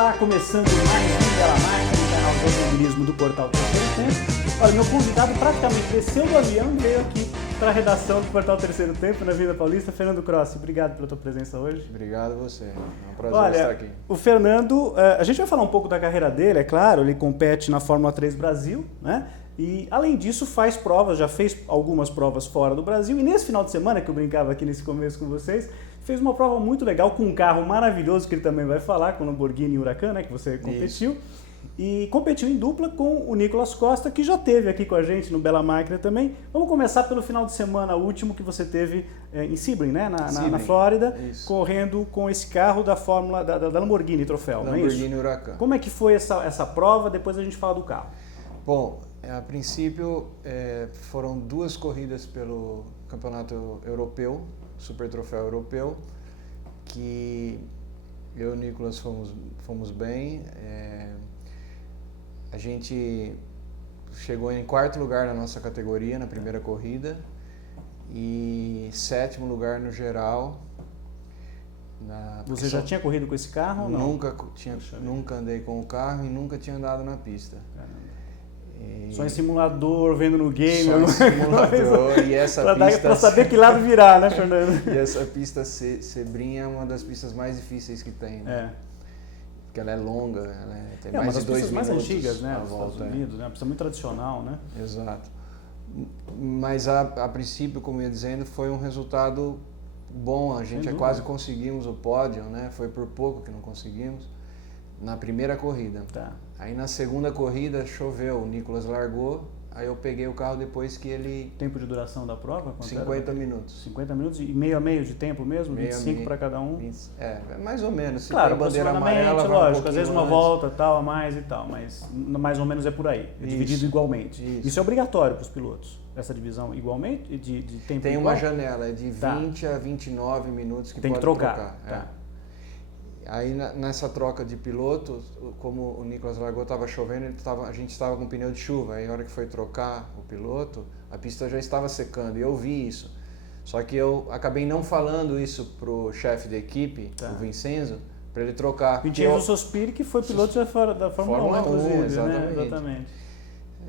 Olá, começando mais um Bela Máquina, o canal de automobilismo do Portal Terceiro Tempo. Olha, meu convidado praticamente desceu do avião e veio aqui para a redação do Portal Terceiro Tempo, na Avenida Paulista. Fernando Crossi, obrigado pela tua presença hoje. Obrigado a você, é um prazer estar aqui. O Fernando, a gente vai falar um pouco da carreira dele, é claro, ele compete na Fórmula 3 Brasil, né? E, além disso, faz provas, já fez algumas provas fora do Brasil. E nesse final de semana, que eu brincava aqui nesse começo com vocês, fez uma prova muito legal com um carro maravilhoso que ele também vai falar, com o Lamborghini Huracan, né, que você competiu. Isso. E competiu em dupla com o Nicolas Costa, que já esteve aqui com a gente no Bela Máquina também. Vamos começar pelo final de semana último que você teve em Sebring, né, na Flórida, isso, correndo com esse carro da Fórmula da Lamborghini Troféu, não é isso? Lamborghini Huracan. Como é que foi essa prova? Depois a gente fala do carro. Bom, a princípio foram duas corridas pelo Campeonato Europeu, Super Troféu Europeu, que eu e o Nicolas fomos bem. A gente chegou em quarto lugar na nossa categoria na primeira corrida e sétimo lugar no geral. Você já tinha corrido com esse carro ou não? Nunca andei com o carro e nunca tinha andado na pista. Só em simulador, vendo no game. Só em simulador e essa pista... Para saber que lado virar, né, Fernando? E essa pista Sebring é uma das pistas mais difíceis que tem, né? Porque ela é longa, tem mais de 2 minutos. Mais antigas, né, nos Estados Unidos, né? Uma pista muito tradicional, né? Exato. Mas a princípio, como eu ia dizendo, foi um resultado bom. A gente quase conseguimos o pódio, né? Foi por pouco que não conseguimos na primeira corrida. Tá. Aí na segunda corrida choveu, o Nicolas largou, aí eu peguei o carro depois que ele... Tempo de duração da prova? 50 minutos. 50 minutos e meio a meio de tempo mesmo? 25 para cada um? Mais ou menos. Se claro, tem bandeira amarela, lógico, às vezes uma volta tal, a mais e tal, mas mais ou menos é por aí, dividido igualmente. Isso é obrigatório para os pilotos, essa divisão igualmente, de tempo tem igual? Uma janela, é de 20 a 29 minutos que tem pode que trocar. Tá. Aí nessa troca de pilotos, como o Nicolas largou, estava chovendo, a gente estava com pneu de chuva. Aí na hora que foi trocar o piloto, a pista já estava secando e eu vi isso. Só que eu acabei não falando isso pro chefe da equipe, o Vincenzo, para ele trocar. Vincenzo Sospiri, que foi piloto da Fórmula 1, exatamente. Né? Exatamente.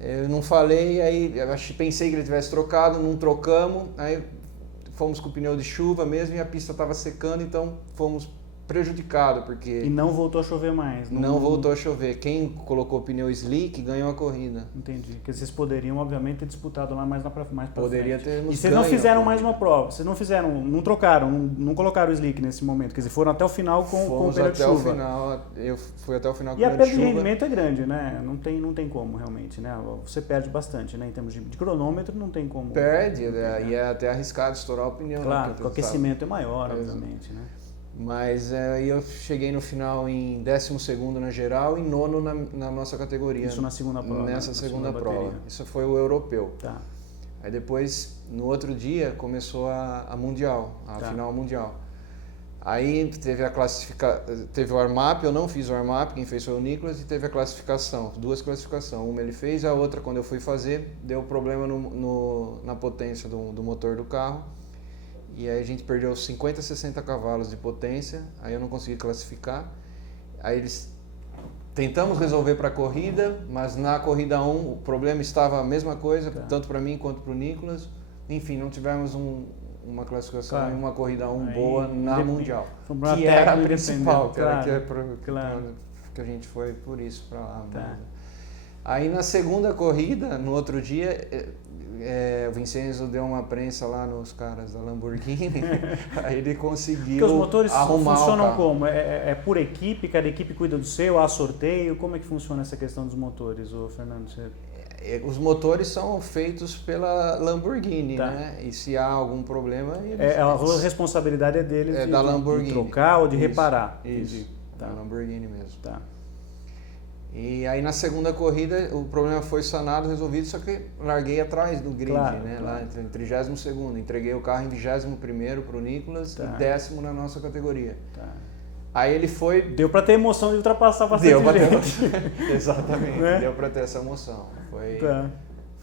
Eu não falei, aí pensei que ele tivesse trocado, não trocamos, aí fomos com o pneu de chuva mesmo e a pista estava secando, então fomos prejudicado, porque... E não voltou a chover mais. Não voltou a chover. Quem colocou o pneu slick ganhou a corrida. Entendi. Porque vocês poderiam, obviamente, ter disputado lá mais para frente. Poderia ter. E vocês não fizeram mais uma prova? Vocês não fizeram, não trocaram, não colocaram o slick nesse momento? Quer dizer, foram até o final com o pneu de chuva? Até o final, eu fui até o final com o o pneu de chuva. E a perda de rendimento é grande, né? Não tem como, realmente, né? Você perde bastante, né? Em termos de cronômetro, não tem como. Perde, e é até arriscado estourar o pneu. Claro, né? Porque o aquecimento é maior, obviamente, né? Mas aí eu cheguei no final em 12º na geral e 9º na nossa categoria. Isso na segunda prova. Nessa segunda prova. Isso foi o europeu. Tá. Aí depois, no outro dia, começou a mundial, final mundial. Aí teve teve o warm-up, eu não fiz o warm-up, quem fez foi o Nicolas, e teve a classificação, 2 classificações. Uma ele fez, a outra, quando eu fui fazer, deu problema na potência do motor do carro. E aí a gente perdeu 50, 60 cavalos de potência, aí eu não consegui classificar. Aí tentamos resolver para a corrida, mas na corrida 1 o problema estava a mesma coisa, tanto para mim quanto para o Nicolas. Enfim, não tivemos uma classificação em uma corrida 1 boa na Mundial, que era a principal, que a gente foi por isso para lá. Aí na segunda corrida, no outro dia... o Vincenzo deu uma prensa lá nos caras da Lamborghini, aí ele conseguiu Porque os motores arrumar funcionam como? É por equipe? Cada equipe cuida do seu? Há sorteio? Como é que funciona essa questão dos motores, Fernando? Os motores são feitos pela Lamborghini, né? E se há algum problema... a responsabilidade é deles da Lamborghini. De trocar ou de reparar. Isso, da Lamborghini mesmo. Tá. E aí na segunda corrida o problema foi sanado, resolvido, só que larguei atrás do grid, né? Lá em 32º, entreguei o carro em 21º para o Nicolas e 10º na nossa categoria. Aí ele foi... Deu para ter emoção de ultrapassar bastante gente. Exatamente, né? Deu para ter essa emoção.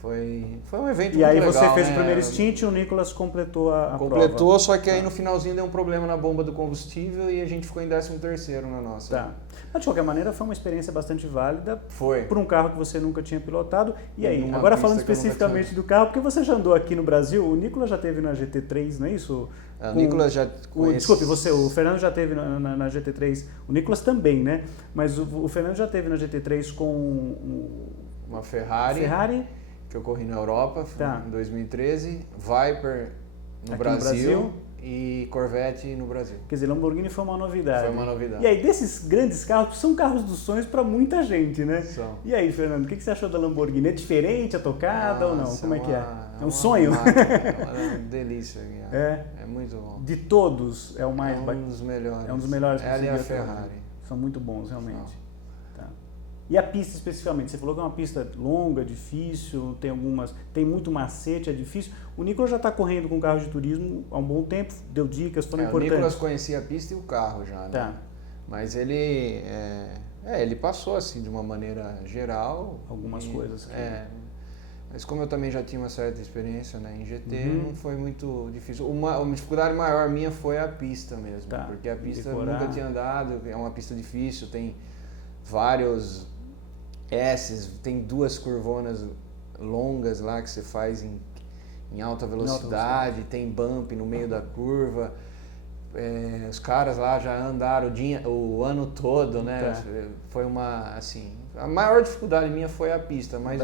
Foi um evento muito E aí legal, você fez né? o primeiro stint e o Nicolas completou a prova. Completou, só que aí no finalzinho deu um problema na bomba do combustível e a gente ficou em 13º na nossa. Tá. Mas de qualquer maneira foi uma experiência bastante válida. Foi. Por um carro que você nunca tinha pilotado. E aí, Numa agora pista falando que eu nunca especificamente tinha. do carro, porque você já andou aqui no Brasil, o Nicolas já teve na GT3, não é isso? O Nicolas já conhece... Desculpe, o Fernando já teve na GT3, o Nicolas também, né? Mas o Fernando já teve na GT3 com uma Ferrari, que eu corri na Europa, tá. em 2013, Viper no Brasil e Corvette no Brasil. Quer dizer, Lamborghini foi uma novidade. Foi uma novidade. E aí, desses grandes carros, são carros dos sonhos para muita gente, né? São. E aí, Fernando, o que você achou da Lamborghini? É diferente a tocada ou não? Como é que é? É um sonho? É uma delícia. É muito bom. De todos, é o mais... É um dos melhores. É um dos melhores. Ela e a Ferrari. São muito bons, realmente. Tá. E a pista especificamente? Você falou que é uma pista longa, difícil, tem muito macete, é difícil. O Nicolas já está correndo com carro de turismo há um bom tempo, deu dicas, foram importantes. O Nicolas conhecia a pista e o carro já, né? Tá. Mas ele passou assim de uma maneira geral. Algumas coisas. Que... Mas como eu também já tinha uma certa experiência, né, em GT, não foi muito difícil. Uma dificuldade maior minha foi a pista mesmo, tá. Porque a pista eu nunca tinha andado, é uma pista difícil, tem vários S's, tem 2 curvonas longas lá que você faz em alta velocidade, tem bump no meio da curva. Os caras lá já andaram o ano todo, né? Tá. Foi uma, assim... A maior dificuldade minha foi a pista, mas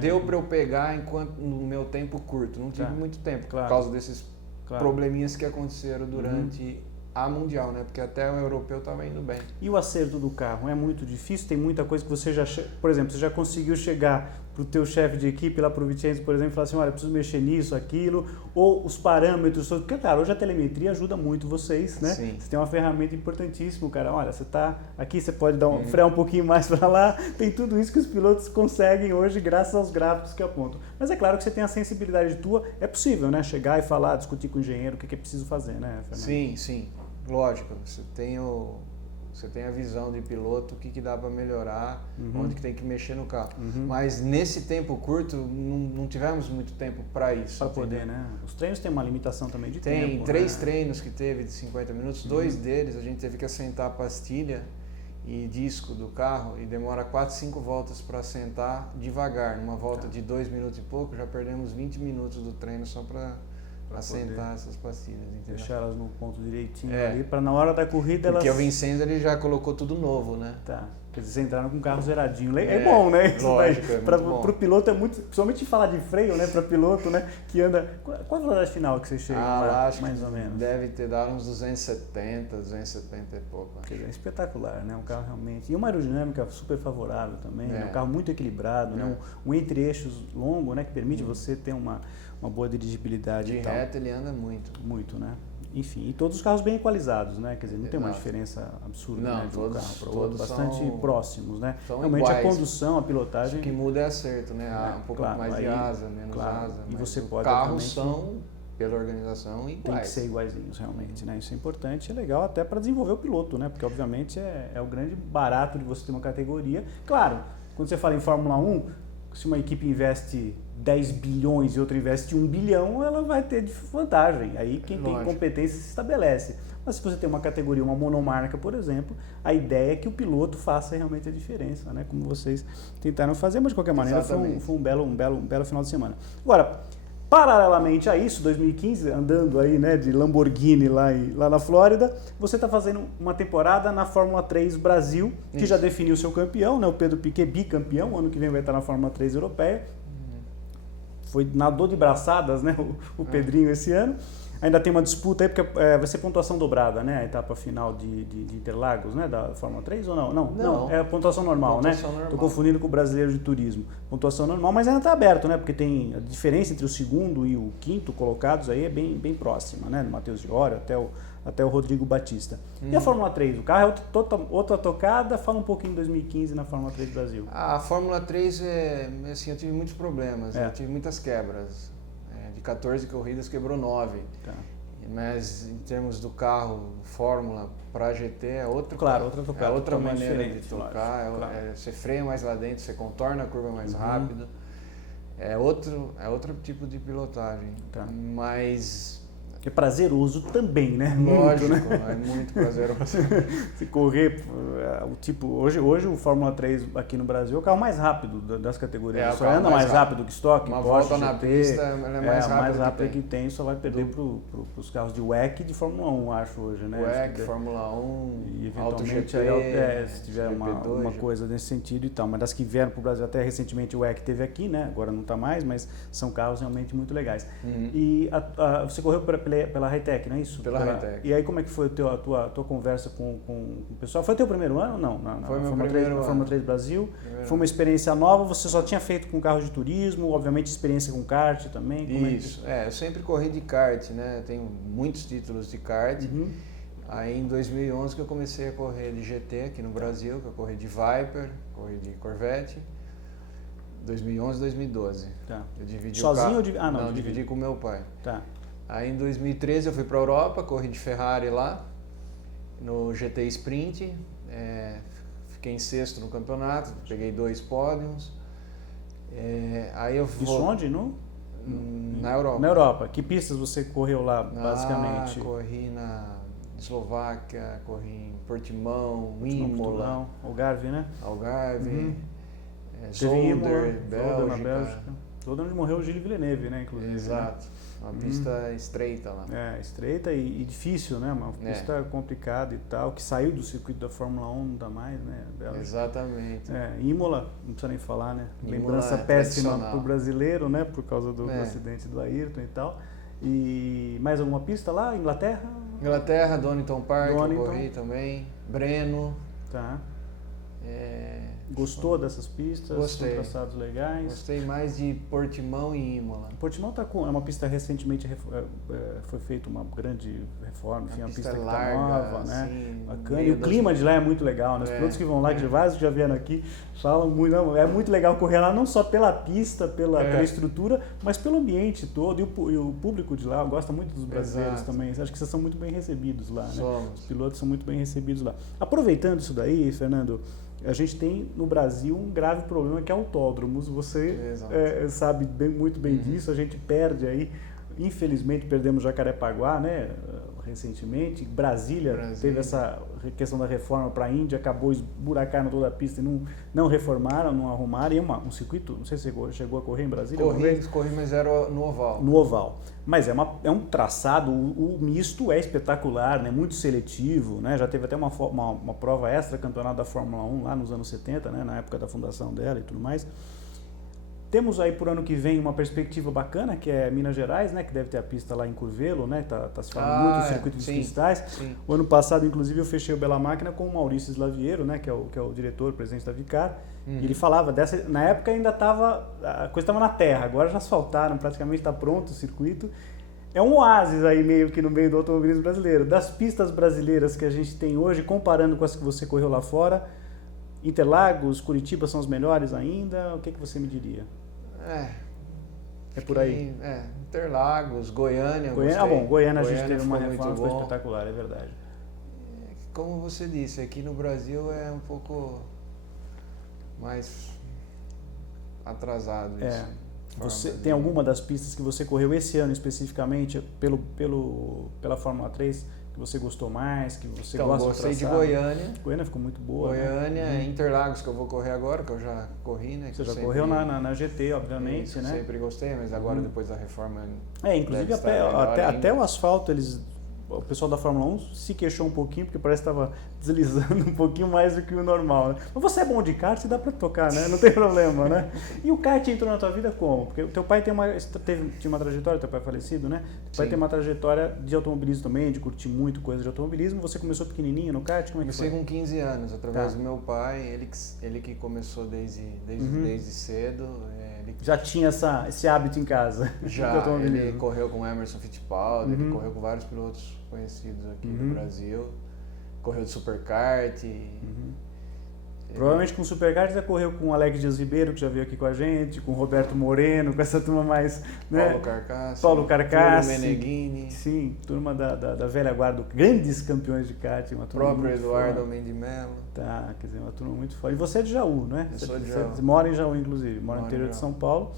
deu para eu pegar no meu tempo curto. Não tive muito tempo, por causa desses probleminhas que aconteceram durante a Mundial, né? Porque até o europeu estava indo bem. E o acerto do carro é muito difícil? Tem muita coisa que você já... Por exemplo, você já conseguiu chegar para o teu chefe de equipe lá para o Vicenzo, por exemplo, e falar assim, olha, preciso mexer nisso, aquilo, ou os parâmetros, porque, claro, hoje a telemetria ajuda muito vocês, né? Sim. Você tem uma ferramenta importantíssima, cara, olha, você está aqui, você pode dar frear um pouquinho mais para lá, tem tudo isso que os pilotos conseguem hoje graças aos gráficos que apontam. Mas é claro que você tem a sensibilidade tua, é possível, né? Chegar e falar, discutir com o engenheiro o que é preciso fazer, né, Fernando? Sim, lógico, você tem a visão de piloto, o que dá para melhorar, onde que tem que mexer no carro. Mas nesse tempo curto, não tivemos muito tempo para isso. Para poder, né? Os treinos têm uma limitação também de tempo. Tem 3 treinos que teve de 50 minutos, 2 deles a gente teve que assentar a pastilha e disco do carro e demora 4, 5 voltas para assentar devagar. Numa volta de 2 minutos e pouco, já perdemos 20 minutos do treino só para assentar essas pastilhas, entendeu? Deixar elas no ponto direitinho ali, para na hora da corrida Porque elas... o Vincenzo ele já colocou tudo novo, né? Tá. Quer dizer, vocês entraram com o carro zeradinho. É bom, né? Isso lógico, é muito bom. Pro piloto é muito... Principalmente falar de freio, né? Para piloto, né? Que anda... Qual a velocidade final que você chega lá, acho mais que ou menos? deve ter dado uns 270 e pouco. Quer dizer, é espetacular, né? Um carro realmente... E uma aerodinâmica super favorável também, né? Um carro muito equilibrado, né? Um entre-eixos longo, né? Que permite você ter uma boa dirigibilidade de e tal. reto ele anda muito. Muito, né? Enfim, e todos os carros bem equalizados, né? Quer dizer, não tem uma diferença absurda, né, de um carro para o outro, bastante próximos, né? Realmente iguais. A condução, a pilotagem... O que muda é acerto, né? Um pouco mais de asa, menos asa. E você pode, carros são, pela organização, iguais. Tem que ser iguaizinhos, realmente, né? Isso é importante, é legal até para desenvolver o piloto, né? Porque, obviamente, é o grande barato de você ter uma categoria. Claro, quando você fala em Fórmula 1, se uma equipe investe 10 bilhões e outra investe 1 bilhão, ela vai ter vantagem. Aí quem tem competência se estabelece. Mas se você tem uma categoria, uma monomarca, por exemplo, a ideia é que o piloto faça realmente a diferença, né? Como vocês tentaram fazer, mas de qualquer maneira foi um belo final de semana. Agora, paralelamente a isso, 2015, andando aí, né, de Lamborghini lá na Flórida, você está fazendo uma temporada na Fórmula 3 Brasil, que já definiu seu campeão, né, o Pedro Piquet, bicampeão, ano que vem vai estar na Fórmula 3 europeia. Nadou de braçadas, né, o Pedrinho esse ano. Ainda tem uma disputa aí, porque vai ser pontuação dobrada, né? A etapa final de Interlagos, né? Da Fórmula 3 ou não? Não, é pontuação normal, né? Estou confundindo com o brasileiro de turismo. Pontuação normal, mas ainda está aberto, né? Porque tem a diferença entre o segundo e o quinto colocados aí é bem próxima, né? Do Matheus Diório até o Rodrigo Batista. E a Fórmula 3? O carro é outra tocada? Fala um pouquinho de 2015 na Fórmula 3 Brasil. A Fórmula 3, assim, eu tive muitos problemas, eu tive muitas quebras. De 14 corridas quebrou 9. Tá. Mas em termos do carro Fórmula para GT é outra tocada, é outra maneira de tocar. Você freia mais lá dentro, você contorna a curva mais rápido. É outro tipo de pilotagem, Tá. mas É prazeroso também, né? lógico, Muito, né? é muito prazeroso. Se correr, o tipo, hoje o Fórmula 3 aqui no Brasil é o carro mais rápido das categorias. É, o só carro anda mais mais rápido que Stock, Uma Porsche, volta na GT, pista, ela é mais rápida que tem, só vai perder para os carros de WEC e de Fórmula 1, acho, hoje, né? WEC, Fórmula 1, e Auto eventualmente GP, se tiver GP2, uma coisa nesse sentido e tal. Mas das que vieram para o Brasil, até recentemente o WEC teve aqui, né? Agora não está mais, mas são carros realmente muito legais. E você correu pela Hi-Tech, não é isso? Pela Hi-Tech. E aí como é que foi a tua conversa com o pessoal? Foi teu primeiro ano ou não? Foi meu Fórmula 3, primeiro ano. Fórmula 3 Brasil. Foi uma experiência nova, você só tinha feito com carro de turismo, obviamente experiência com kart também? Como Isso, eu sempre corri de kart, né? Tenho muitos títulos de kart. Aí em 2011 que eu comecei a correr de GT aqui no Brasil, que eu corri de Viper, corri de Corvette. 2011, 2012. Tá. Eu dividi Sozinho o carro. ou Não, dividi com meu pai. Tá. Aí em 2013 eu fui para a Europa, corri de Ferrari lá, no GT Sprint, fiquei em sexto no campeonato, peguei 2 pódios. Aí eu Isso onde? Na Europa. Na Europa. Que pistas você correu lá, basicamente? Corri na Eslováquia, corri em Portimão, Imola, Algarve, né? Algarve, Zolder, Bélgica. na Bélgica. Zolder onde morreu o Gilles Villeneuve, né? Inclusive. Exato. Uma pista estreita lá. Estreita e difícil, né? Uma pista complicada e tal, que saiu do circuito da Fórmula 1, não dá mais, né? Bélgica. Exatamente. Imola, não precisa nem falar, né? Imola Lembrança péssima pro brasileiro, né? Por causa do acidente do Ayrton e tal. E mais alguma pista lá? Inglaterra, Donington Park, eu corri também. Breno. Tá. Gostou dessas pistas? Gostei. São traçados legais? Gostei mais de Portimão e Imola. Portimão é uma pista recentemente, foi feita uma grande reforma, enfim, uma pista que larga, nova, né? Assim, bacana. E o clima de lá é muito legal, né? Os pilotos que vão lá, que vários que já vieram aqui, falam muito, é muito legal correr lá, não só pela pista, pela estrutura, mas pelo ambiente todo. E o público de lá gosta muito dos brasileiros também. Acho que vocês são muito bem recebidos lá, né? Os pilotos são muito bem recebidos lá. Aproveitando isso daí, Fernando, a gente tem no Brasil um grave problema que é autódromos. Você sabe muito bem disso. A gente perde aí, infelizmente perdemos Jacarepaguá, né? Recentemente. Brasília teve essa questão da reforma para a Índia, acabou esburacando toda a pista e não reformaram, não arrumaram. E um circuito, não sei se você chegou a correr em Brasília? Corri, mas era no oval. No oval. Mas é um traçado, o misto é espetacular, né? Muito seletivo, né? Já teve até uma prova extra campeonato da Fórmula 1 lá nos anos 70, né? Na época da fundação dela e tudo mais. Temos aí por ano que vem uma perspectiva bacana, que é Minas Gerais, né? Que deve ter a pista lá em Curvelo, né? Tá se falando muito do circuito dos cristais. Sim. O ano passado, inclusive, eu fechei o Bela Máquina com o Maurício Slaviero, né? Que é o diretor, presidente da Vicar. E ele falava na época ainda a coisa estava na terra, agora já asfaltaram, praticamente está pronto o circuito. É um oásis aí meio que no meio do automobilismo brasileiro. Das pistas brasileiras que a gente tem hoje, comparando com as que você correu lá fora, Interlagos, Curitiba são os melhores ainda? O que você me diria? É por aí? Interlagos, Goiânia. Goiânia a gente teve uma reforma, foi espetacular, é verdade. Como você disse, aqui no Brasil é um pouco mais atrasado isso. Você tem alguma das pistas que você correu esse ano especificamente pela Fórmula 3 que você gostou mais, que você gosta de gostei de Goiânia. Goiânia ficou muito boa. Goiânia, né? Interlagos que eu vou correr agora, que eu já corri, né? Você já correu na GT, obviamente, isso, né? Sempre gostei, mas agora depois da reforma... inclusive até o asfalto o pessoal da Fórmula 1 se queixou um pouquinho, porque parece que estava deslizando um pouquinho mais do que o normal, né? Mas você é bom de kart, dá para tocar, né? Não tem problema, né? E o kart entrou na tua vida como? Porque o teu pai tinha uma trajetória, teu pai é falecido, né? Teu pai tem uma trajetória de automobilismo também, de curtir muito coisa de automobilismo. Você começou pequenininho no kart? Como é que foi? Comecei com 15 anos, através do meu pai, ele que começou desde cedo. Já tinha esse hábito em casa? Já, ele correu com Emerson Fittipaldi, ele correu com vários pilotos conhecidos aqui no Brasil, correu de superkart. Provavelmente com o superkart já correu com o Alex Dias Ribeiro, que já veio aqui com a gente, com o Roberto Moreno, com essa turma mais... né? Paulo Carcassi. Túlio Meneghini. Sim, turma da velha guarda, grandes campeões de kart. Uma turma próprio Eduardo Almeida de Mello. Tá, quer dizer, uma turma muito forte. E você é de Jaú, né? Eu sou de Jaú. Você mora em Jaú, inclusive, mora no interior de São Paulo.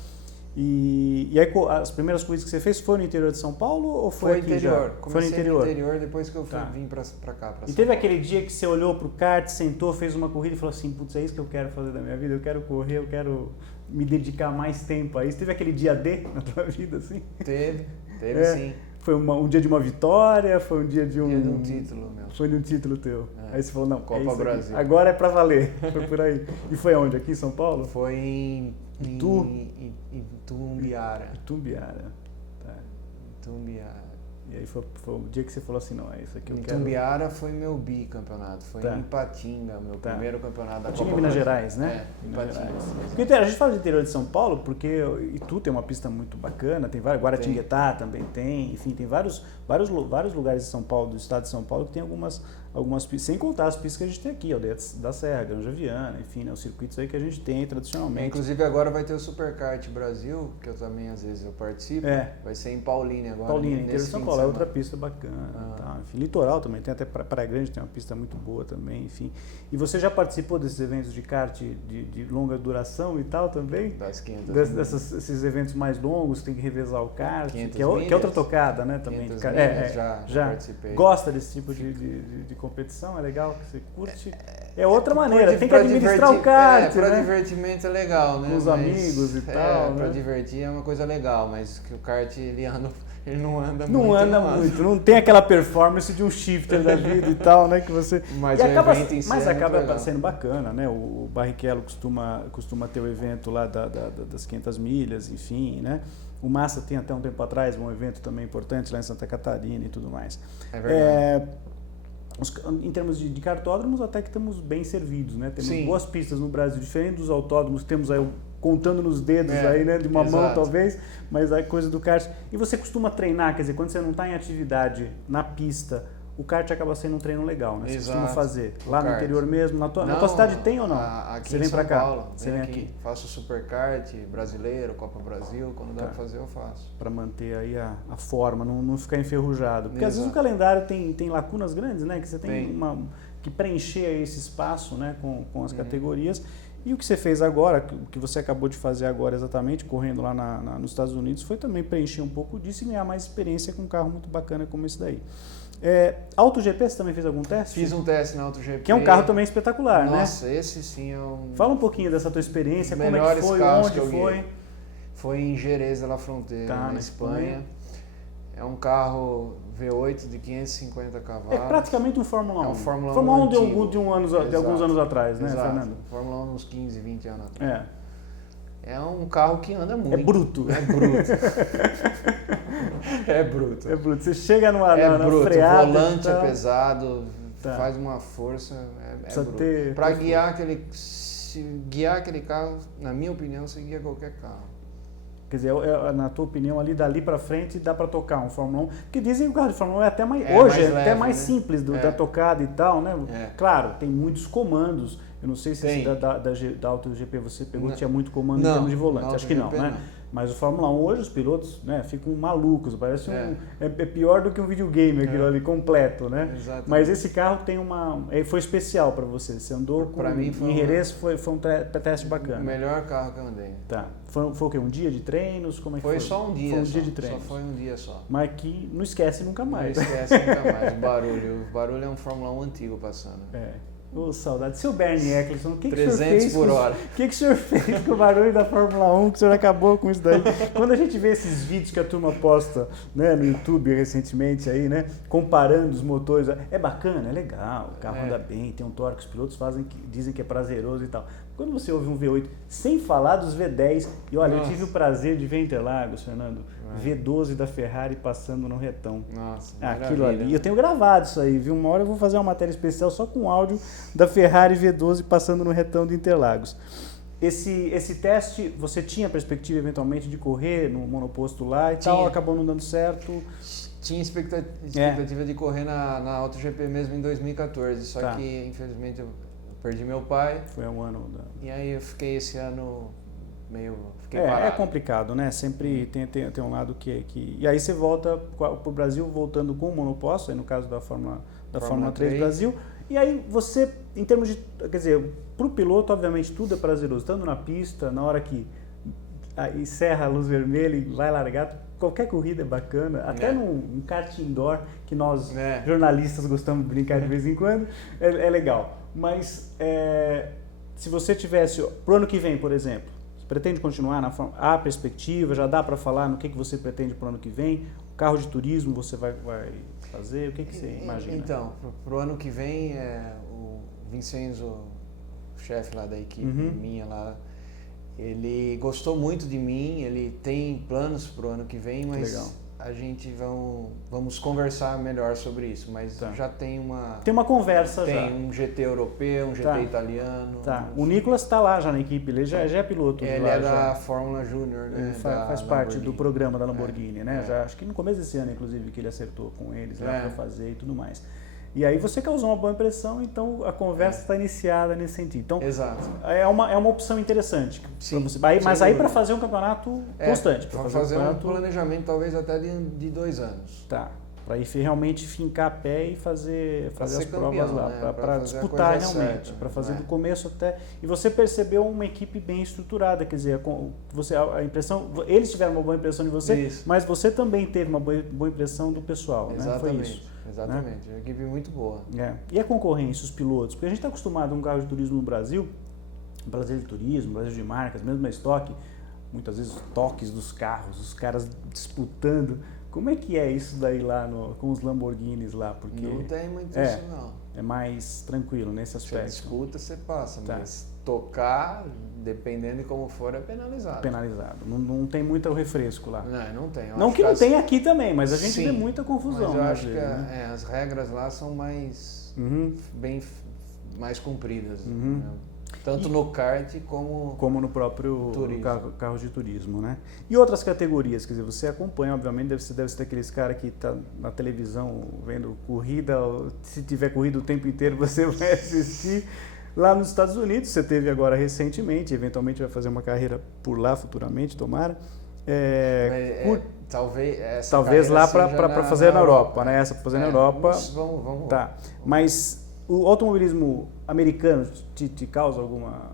E aí as primeiras corridas que você fez foi no interior de São Paulo ou foi aqui interior. já? Comecei Foi no interior depois que eu vim pra cá. E teve aquele dia que você olhou pro kart, sentou, fez uma corrida e falou assim, putz, é isso que eu quero fazer da minha vida, eu quero correr, eu quero me dedicar mais tempo a isso. Teve aquele dia D na tua vida, assim? Teve sim. Foi um dia de uma vitória, foi um dia de um... Dia de um título, meu. Foi de um título teu. Aí você falou, não, Copa é isso Brasil. aqui. Agora é pra valer. Foi por aí. E foi onde? Aqui em São Paulo? Foi em Itumbiara. Itumbiara. Tá. Itumbiara. E aí foi o dia que você falou assim, não, é isso aqui eu quero... Itumbiara foi meu bicampeonato, foi em Ipatinga, meu primeiro campeonato da Copa Ipatinga, Minas Gerais, né? Ipatinga. Porque a gente fala de interior de São Paulo porque Itu tem uma pista muito bacana, tem vários, Guaratinguetá também tem, enfim, tem vários lugares de São Paulo, do estado de São Paulo, que tem algumas pistas, sem contar as pistas que a gente tem aqui, Aldeia da Serra, Granja Viana, enfim, né, os circuitos aí que a gente tem tradicionalmente. Inclusive agora vai ter o Superkart Brasil, que eu também às vezes eu participo, vai ser em Paulínia agora. Paulínia, interior de São Paulo, é outra pista bacana. Tá. Enfim, litoral também, tem até Praia Grande, tem uma pista muito boa também, enfim. E você já participou desses eventos de kart de longa duração e tal também? Das 500 esses eventos mais longos, tem que revezar o kart, que é outra tocada, né, também. Já participei. Gosta desse tipo de competição? É legal que você curte? É outra maneira, tem que administrar o kart, pra né? divertimento é legal, né? Com os amigos e tal, pra né? divertir é uma coisa legal, mas que o kart ele não anda muito. Não anda muito, não tem aquela performance de um shifter da vida e tal, né? Que você... Mas acaba sendo bacana, né? O Barrichello costuma ter o evento lá das 500 milhas, enfim, né? O Massa tem até um tempo atrás um evento também importante lá em Santa Catarina e tudo mais. É verdade. Em termos de cartódromos, até que estamos bem servidos, né? Temos boas pistas no Brasil, diferente dos autódromos, temos aí contando nos dedos aí, né? De uma mão talvez, mas a coisa do kart. E você costuma treinar, quer dizer, quando você não está em atividade na pista, o kart acaba sendo um treino legal, né? Você costuma fazer lá no interior mesmo, na tua cidade tem ou não? Aqui você vem para cá? Paulo, você vem aqui. Faço Superkart brasileiro, Copa Brasil, quando dá para fazer eu faço. Para manter aí a forma, não ficar enferrujado. Porque às vezes o calendário tem lacunas grandes, né? Que você tem que preencher aí esse espaço, né? Com as categorias. E o que você fez agora, o que você acabou de fazer agora exatamente, correndo lá nos Estados Unidos, foi também preencher um pouco disso e ganhar mais experiência com um carro muito bacana como esse daí. AutoGP, você também fez algum teste? Fiz um teste na AutoGP. Que é um carro também espetacular, né? Nossa, esse sim é um... Fala um pouquinho dessa tua experiência, como é que foi, onde foi? Foi em Jerez de la Fronteira, na Espanha. É um carro V8 de 550 cavalos. É praticamente um Fórmula 1. É um Fórmula 1 Fórmula 1 antigo. de alguns anos atrás, né, Exato. Fernando? Fórmula 1 uns 15, 20 anos atrás. É um carro que anda muito. É bruto. É bruto. É bruto. É bruto. Você chega na freada... O volante é pesado, faz uma força, é bruto. Para guiar aquele carro, na minha opinião, você guia qualquer carro. Quer dizer, na tua opinião, dali para frente dá para tocar um Fórmula 1? Porque dizem que o carro de Fórmula 1 é até mais... hoje é até mais simples da tocada e tal, né? Claro, tem muitos comandos. Eu não sei se esse da AutoGP você pegou, tinha muito comando em termos de volante. Acho que não, né? Mas o Fórmula 1 hoje, os pilotos, né, ficam malucos. Parece é pior do que um videogame aquilo ali completo, né? Exatamente. Mas esse carro tem foi especial para você. Você andou em Jerez, foi um teste bacana. O melhor carro que eu andei. Tá. Foi o quê? Um dia de treinos? Como é que foi? Foi só um dia. Foi um dia de treinos. Só foi um dia só. Mas que não esquece nunca mais. Não esquece nunca mais. O barulho é um Fórmula 1 antigo passando. Saudade. Seu Bernie Eccleston, o que 300 por hora. O que o senhor fez com o barulho da Fórmula 1, que o senhor acabou com isso daí? Quando a gente vê esses vídeos que a turma posta, né, no YouTube recentemente aí, né, comparando os motores, é bacana, é legal, o carro anda bem, tem um torque, os pilotos dizem que é prazeroso e tal. Quando você ouve um V8, sem falar dos V10, e olha, eu tive o prazer de ver Interlagos, Fernando, V12 da Ferrari passando no retão. Nossa, aquilo ali. Eu tenho gravado isso aí, viu? Uma hora eu vou fazer uma matéria especial só com áudio da Ferrari V12 passando no retão de Interlagos. Esse teste, você tinha perspectiva eventualmente de correr no monoposto lá e tal, acabou não dando certo? Tinha expectativa de correr na AutoGP mesmo em 2014, só que infelizmente eu perdi meu pai. Foi um ano. E aí eu fiquei esse ano fiquei parado. É complicado, né? Sempre tem um lado que... E aí você volta para o Brasil voltando com o monoposto, aí no caso da Fórmula 3 Brasil. E aí você, em termos de... Quer dizer, para o piloto, obviamente, tudo é prazeroso. Estando na pista, na hora que encerra a luz vermelha e vai largar. Qualquer corrida é bacana, até num kart indoor, que nós jornalistas gostamos de brincar de vez em quando, é legal. Mas se você tivesse, pro ano que vem, por exemplo, você pretende continuar na forma, há perspectiva, já dá para falar no que você pretende pro ano que vem? O carro de turismo você vai fazer? O que você imagina? Então, pro ano que vem, o Vincenzo, o chefe lá da equipe minha lá, ele gostou muito de mim, ele tem planos pro ano que vem, mas legal. A gente vamos conversar melhor sobre isso, mas já tem uma... Tem uma conversa já. Tem um GT europeu, um GT italiano. O Nicolas está lá já na equipe, ele já é piloto. Ele lá, da Fórmula Júnior, né? Ele faz parte do programa da Lamborghini, né? Já, acho que no começo desse ano, inclusive, que ele acertou com eles lá para fazer e tudo mais. E aí você causou uma boa impressão, então a conversa está iniciada nesse sentido. Então, exato. É uma opção interessante. Sim, você. Mas aí para fazer um campeonato constante. Para fazer um planejamento talvez até de 2 anos. Tá. Para ir realmente fincar a pé e fazer as provas lá. Né? Para disputar realmente. Para fazer do começo até... E você percebeu uma equipe bem estruturada, quer dizer, a impressão... Eles tiveram uma boa impressão de você, mas você também teve uma boa impressão do pessoal, exatamente, né? Foi isso. Exatamente, uma equipe muito boa. E a concorrência, os pilotos? Porque a gente está acostumado a um carro de turismo no Brasil, Brasil de turismo, Brasil de marcas, mesmo na estoque, muitas vezes toques dos carros, os caras disputando. Como é que é isso daí lá com os Lamborghinis lá? Porque não tem muito isso não. É mais tranquilo nesse aspecto. Você disputa, você passa, mas tocar, dependendo de como for, é penalizado. Penalizado. Não tem muito refresco lá. Não tem. Não que não tem aqui também, mas a gente vê muita confusão. Mas eu acho que as regras lá são mais mais cumpridas. Né? Tanto no kart como no próprio carro de turismo, né? E outras categorias, quer dizer, você acompanha, obviamente, deve ser daqueles caras que tá na televisão vendo corrida, se tiver corrida o tempo inteiro você vai assistir. Lá nos Estados Unidos, você teve agora recentemente, eventualmente vai fazer uma carreira por lá futuramente, tomara. Talvez lá para fazer na Europa, né? Essa para fazer na Europa. Vamos. Tá. Mas o automobilismo americano te causa alguma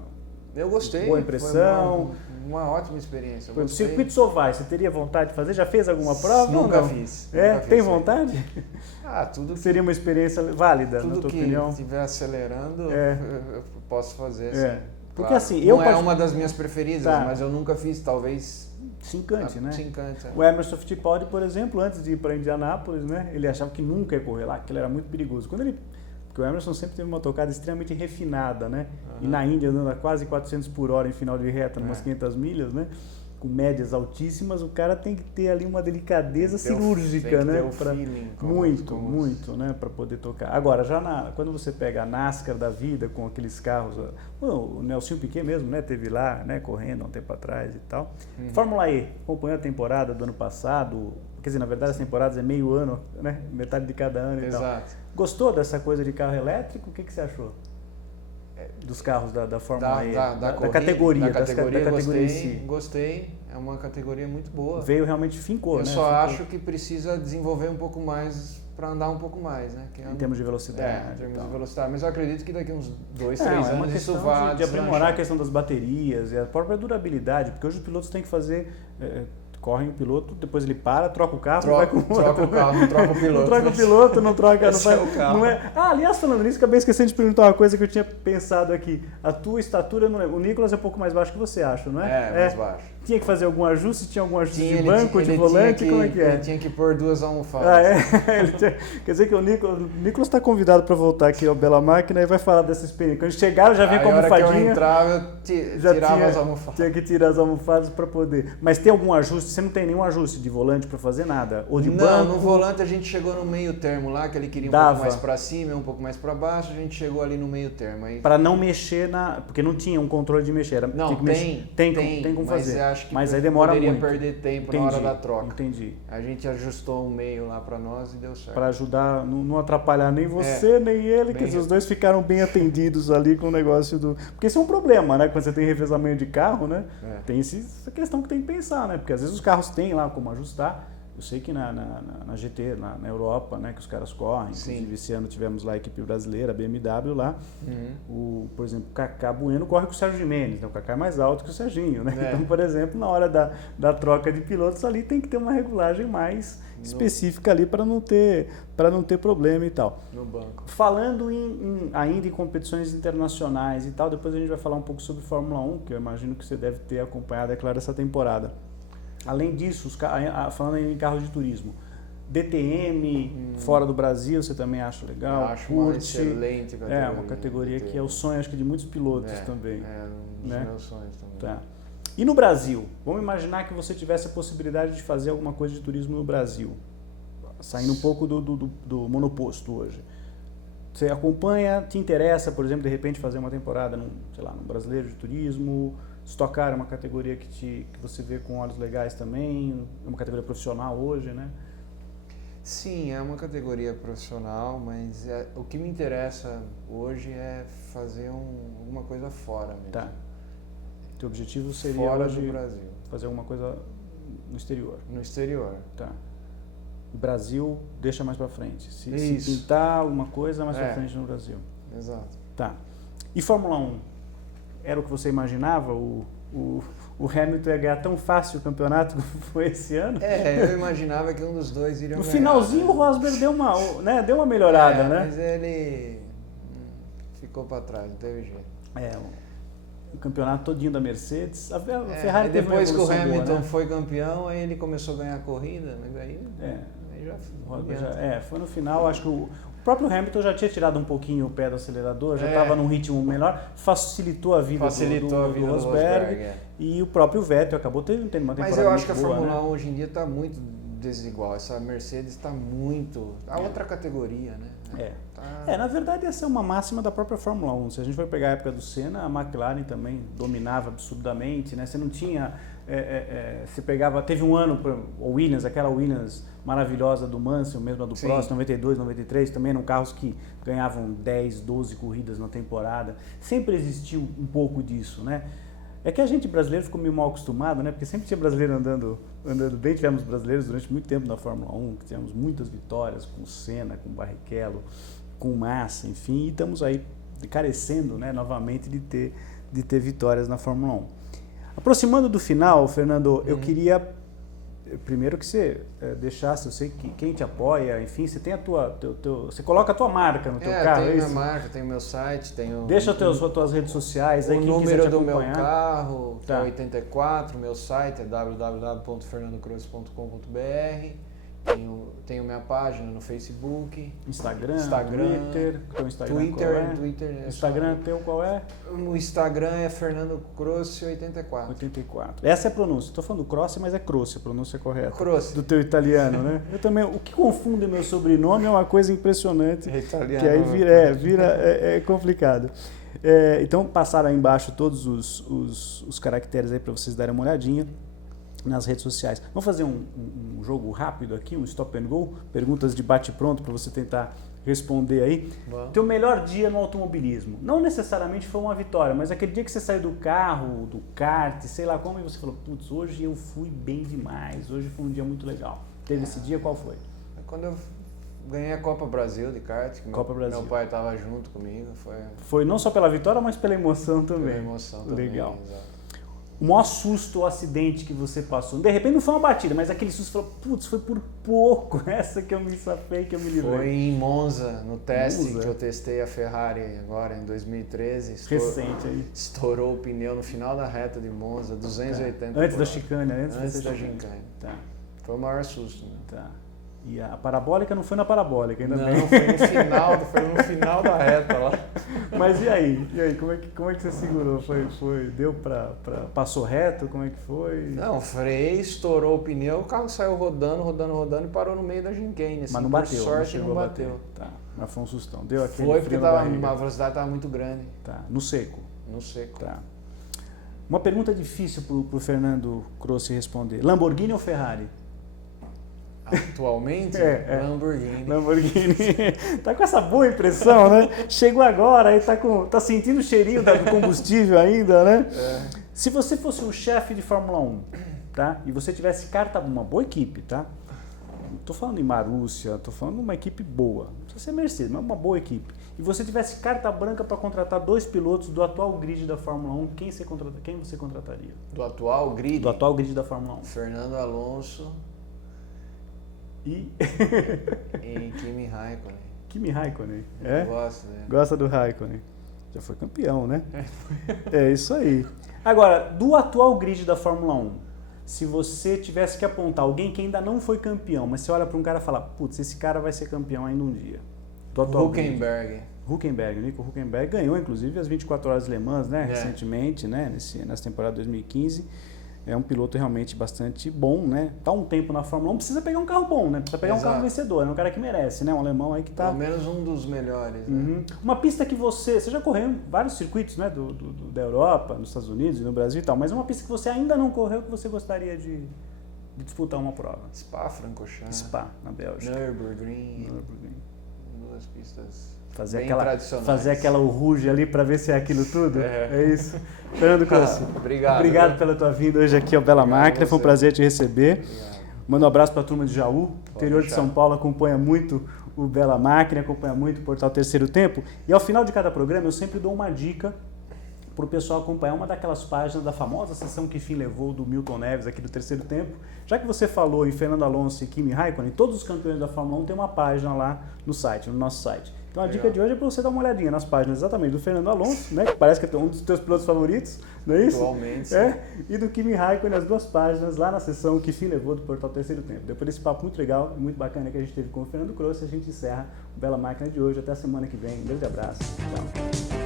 Eu gostei. boa impressão? Foi uma ótima experiência. O circuito Sovai, você teria vontade de fazer? Já fez alguma prova? Nunca fiz. Tem vontade? Tudo seria uma experiência válida, na tua opinião? Tudo que estiver acelerando, eu posso fazer. Assim, porque claro. assim, não é uma das minhas preferidas, mas eu nunca fiz, talvez... Se encante, né? Se encante, O Emerson Fittipaldi, por exemplo, antes de ir para Indianápolis, né? Ele achava que nunca ia correr lá, que ele era muito perigoso. Porque o Emerson sempre teve uma tocada extremamente refinada, né? E na Índia, andando a quase 400 por hora em final de reta, umas 500 milhas, né? Com médias altíssimas, o cara tem que ter ali uma delicadeza cirúrgica, né? Muito, né? Para poder tocar. Agora, quando você pega a NASCAR da vida com aqueles carros, o Nelson Piquet mesmo, né? Teve lá, né? Correndo há um tempo atrás e tal. Fórmula E, acompanhou a temporada do ano passado, quer dizer, na verdade as temporadas é meio ano, né? Metade de cada ano e tal. Gostou dessa coisa de carro elétrico? O que você achou? Dos carros da Fórmula E, da categoria em si. Gostei, é uma categoria muito boa. Veio realmente fincou, né? Eu só acho que precisa desenvolver um pouco mais para andar um pouco mais, né? Em termos de velocidade. Em termos de velocidade, mas eu acredito que daqui uns 2, 3 anos isso vai de aprimorar a questão das baterias e a própria durabilidade, porque hoje os pilotos têm que fazer... correm o piloto, depois ele para, troca o carro, vai com o outro. Troca o carro, não troca o piloto. Não troca o piloto, não troca... Esse é o carro. Não é... aliás, falando nisso, acabei esquecendo de perguntar uma coisa que eu tinha pensado aqui. A tua estatura, eu não lembro. O Nicolas é um pouco mais baixo que você, acho, não é? Mais baixo. Tinha que fazer algum ajuste? Tinha algum ajuste de banco, de volante? Como é que é? Ele tinha que pôr 2 almofadas. Quer dizer que o Nicolas está convidado para voltar aqui ao Bela Máquina e vai falar dessa experiência. Quando chegaram, já vi com a almofadinha. Que eu entrava, eu tirava as almofadas. Tinha que tirar as almofadas para poder. Mas tem algum ajuste? Você não tem nenhum ajuste de volante para fazer nada? Ou de banco? Não, no volante a gente chegou no meio termo lá, que ele queria um pouco mais para cima e um pouco mais para baixo, a gente chegou ali no meio termo. Para não mexer porque não tinha um controle de mexer. Não, tem como fazer. Mas aí demora muito. Perder tempo na hora da troca. Entendi. A gente ajustou um meio lá para nós e deu certo. Para ajudar, não atrapalhar nem você, nem ele, que os dois ficaram bem atendidos ali com o negócio do... Porque esse é um problema, né? Quando você tem revezamento de carro, né? Tem essa questão que tem que pensar, né? Porque às vezes os carros têm lá como ajustar, Eu sei que na GT, na Europa, né, que os caras correm, inclusive esse ano tivemos lá a equipe brasileira, a BMW lá, por exemplo, o Kaká Bueno corre com o Sérgio Gimenez, né? O Kaká é mais alto que o Serginho, né? Então, por exemplo, na hora da troca de pilotos ali tem que ter uma regulagem mais específica ali para não ter problema e tal. No banco. Falando ainda em competições internacionais e tal, depois a gente vai falar um pouco sobre Fórmula 1, que eu imagino que você deve ter acompanhado, é claro, essa temporada. Além disso, falando em carros de turismo, DTM, fora do Brasil, você também acha legal? Eu acho uma excelente categoria. É, uma categoria que é o sonho, acho que, de muitos pilotos também. É, um dos meus sonhos também. Tá. E no Brasil? Vamos imaginar que você tivesse a possibilidade de fazer alguma coisa de turismo no Brasil, saindo um pouco do monoposto hoje. Você acompanha, te interessa, por exemplo, de repente fazer uma temporada num brasileiro de turismo? Stock Car é uma categoria que você vê com olhos legais também, é uma categoria profissional hoje, né? Sim, é uma categoria profissional, mas o que me interessa hoje é fazer alguma coisa fora mesmo. Tá. Teu objetivo seria fora hoje do Brasil. Fazer alguma coisa no exterior? No exterior. Tá. O Brasil deixa mais pra frente. Se pintar alguma coisa mais pra frente no Brasil. Exato. Tá. E Fórmula 1? Era o que você imaginava? O Hamilton ia ganhar tão fácil o campeonato como foi esse ano? Eu imaginava que um dos dois iria ganhar. No finalzinho o Rosberg deu uma melhorada, né? Mas ele ficou para trás, não teve jeito. O campeonato todinho da Mercedes. A Ferrari teve depois que o Hamilton boa, né? foi campeão, aí ele começou a ganhar a corrida, mas aí já foi no final, acho que o próprio Hamilton já tinha tirado um pouquinho o pé do acelerador, já estava num ritmo melhor, facilitou a vida do Rosberg. E o próprio Vettel acabou tendo uma temporada. Mas eu acho que a boa, Fórmula 1 né? hoje em dia está muito desigual. Essa Mercedes está muito... A outra categoria, né? Na verdade essa é uma máxima da própria Fórmula 1. Se a gente for pegar a época do Senna, a McLaren também dominava absurdamente, né? Você não tinha... você pegava... Teve um ano, aquela Williams maravilhosa do Mansell, mesmo a do Prost, 92, 93, também eram carros que ganhavam 10, 12 corridas na temporada. Sempre existiu um pouco disso, né? É que a gente brasileiro ficou meio mal acostumado, né? Porque sempre tinha brasileiro andando bem. Tivemos brasileiros durante muito tempo na Fórmula 1, que tivemos muitas vitórias com o Senna, com o Barrichello, com o Massa, enfim, e estamos aí carecendo, né, novamente de ter vitórias na Fórmula 1. Aproximando do final, Fernando, eu queria primeiro que você deixasse, eu sei que quem te apoia, enfim, você tem você coloca a tua marca no teu carro, tenho minha marca, tenho meu site, tenho... Deixa as tuas redes sociais, aí o quem número quiser te do meu acompanhar. carro, que é 84, meu site é www.fernandocruz.com.br, tenho minha página no Facebook, Instagram, Twitter, teu Instagram qual é? Twitter Instagram teu qual é? O Instagram é Fernando Crossi 84. 84. Essa é a pronúncia. Estou falando Crossi, mas é Crossi, a pronúncia correta. Crossi. Do teu italiano, né? Eu também. O que confunde meu sobrenome é uma coisa impressionante. É italiano. Que aí é complicado. Então passaram aí embaixo todos os caracteres aí para vocês darem uma olhadinha nas redes sociais. Vamos fazer um jogo rápido aqui, um stop and go, perguntas de bate-pronto para você tentar responder aí. Bom. Teu melhor dia no automobilismo. Não necessariamente foi uma vitória, mas aquele dia que você saiu do carro, do kart, sei lá como, e você falou, putz, hoje eu fui bem demais, hoje foi um dia muito legal. Teve esse dia, qual foi? Quando eu ganhei a Copa Brasil de kart, que meu pai estava junto comigo. Foi não só pela vitória, mas pela emoção também. Pela emoção também, legal. Exato. O maior susto ou acidente que você passou? De repente não foi uma batida, mas aquele susto falou, putz, foi por pouco essa que eu me safei, que eu me livrei. Foi em Monza, no teste que eu testei a Ferrari agora em 2013. Recente aí. Estourou o pneu no final da reta de Monza, 280 Antes da chicane, Antes da chicane. Tá. Foi o maior susto, né? Tá. E a parabólica não foi na parabólica, ainda bem. Não, foi no final da reta lá. Mas e aí? Como é que você segurou? Deu passou reto? Como é que foi? Não, freio, estourou o pneu, o carro saiu rodando e parou no meio da chicane. Assim, mas não bateu, por sorte não bateu. Tá, mas foi um sustão. Deu aquele foi porque a velocidade estava muito grande. Tá, no seco. No seco. Tá. Uma pergunta difícil pro Fernando Crossi responder. Lamborghini ou Ferrari? Atualmente, Lamborghini. Tá com essa boa impressão, né? Chegou agora, aí tá sentindo o cheirinho do combustível ainda, né? Se você fosse o chefe de Fórmula 1, tá? E você tivesse uma boa equipe, tá? tô falando em Marussia, tô falando de uma equipe boa, não precisa ser Mercedes, mas uma boa equipe, e você tivesse carta branca para contratar 2 pilotos do atual grid da Fórmula 1, quem você contrataria? Do atual grid? Do atual grid da Fórmula 1. Fernando Alonso E Kimi Raikkonen. Kimi Raikkonen, Gosto, né? Gosta do Raikkonen. Já foi campeão, né? É isso aí. Agora, do atual grid da Fórmula 1, se você tivesse que apontar alguém que ainda não foi campeão, mas você olha para um cara e fala, putz, esse cara vai ser campeão ainda um dia. Do atual Huckenberg. Huckenberg, o Nico Huckenberg ganhou inclusive as 24 horas de Le Mans, né, recentemente, né, nessa temporada 2015. É um piloto realmente bastante bom, né? Tá um tempo na Fórmula 1, precisa pegar um carro bom, né? Precisa pegar um carro vencedor, é um cara que merece, né? Um alemão aí que tá... Pelo menos um dos melhores, né? Uma pista que você já correu em vários circuitos, né? Da Europa, nos Estados Unidos e no Brasil e tal, mas uma pista que você ainda não correu que você gostaria de disputar uma prova. Spa-Francorchamps. Spa, na Bélgica. Nürburgring. Duas pistas bem tradicionais. Fazer aquela Rouge ali para ver se é aquilo tudo. É isso. Fernando Crossi, obrigado pela tua vinda hoje aqui ao Bela Máquina. Foi um prazer te receber. Obrigado. Manda um abraço para a turma de Jaú. Interior de São Paulo acompanha muito o Bela Máquina, acompanha muito o Portal Terceiro Tempo. E ao final de cada programa eu sempre dou uma dica para o pessoal acompanhar uma daquelas páginas da famosa sessão que fim levou do Milton Neves aqui do Terceiro Tempo. Já que você falou em Fernando Alonso e Kimi Raikkonen, todos os campeões da Fórmula 1 tem uma página lá no site, no nosso site. Então a dica de hoje é para você dar uma olhadinha nas páginas exatamente do Fernando Alonso, né, que parece que é um dos teus pilotos favoritos, não é isso? Atualmente. E do Kimi Raikkonen, as 2 páginas lá na sessão que fim levou do Portal Terceiro Tempo. Depois desse papo muito legal e muito bacana que a gente teve com o Fernando Crossi, a gente encerra o Bela Máquina de hoje. Até a semana que vem. Um grande abraço. Tchau.